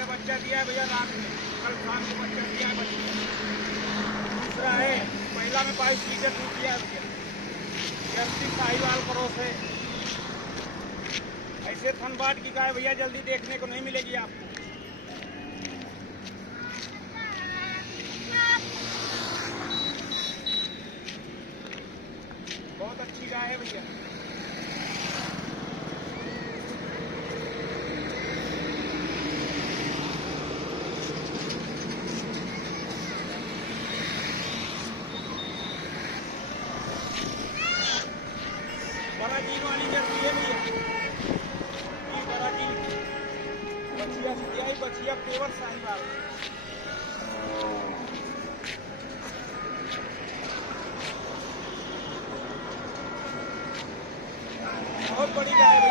ये बच्चा दिया है भैया रात में, कल शाम को बच्चा दिया है बच्चा। दूसरा है महिला में 22 लीटर दूध दिया है भैया। जर्सी साहिवाल क्रॉस है। ऐसे थनबाट की गाय भैया जल्दी देखने को नहीं मिलेगी आपको। बहुत अच्छी गाय है भैया। बराजीन वाली जर्सी है भैया, ये बराजीन बछिया से दिया, बछिया पेवर साहिवाल। बहुत बड़ी गाय है।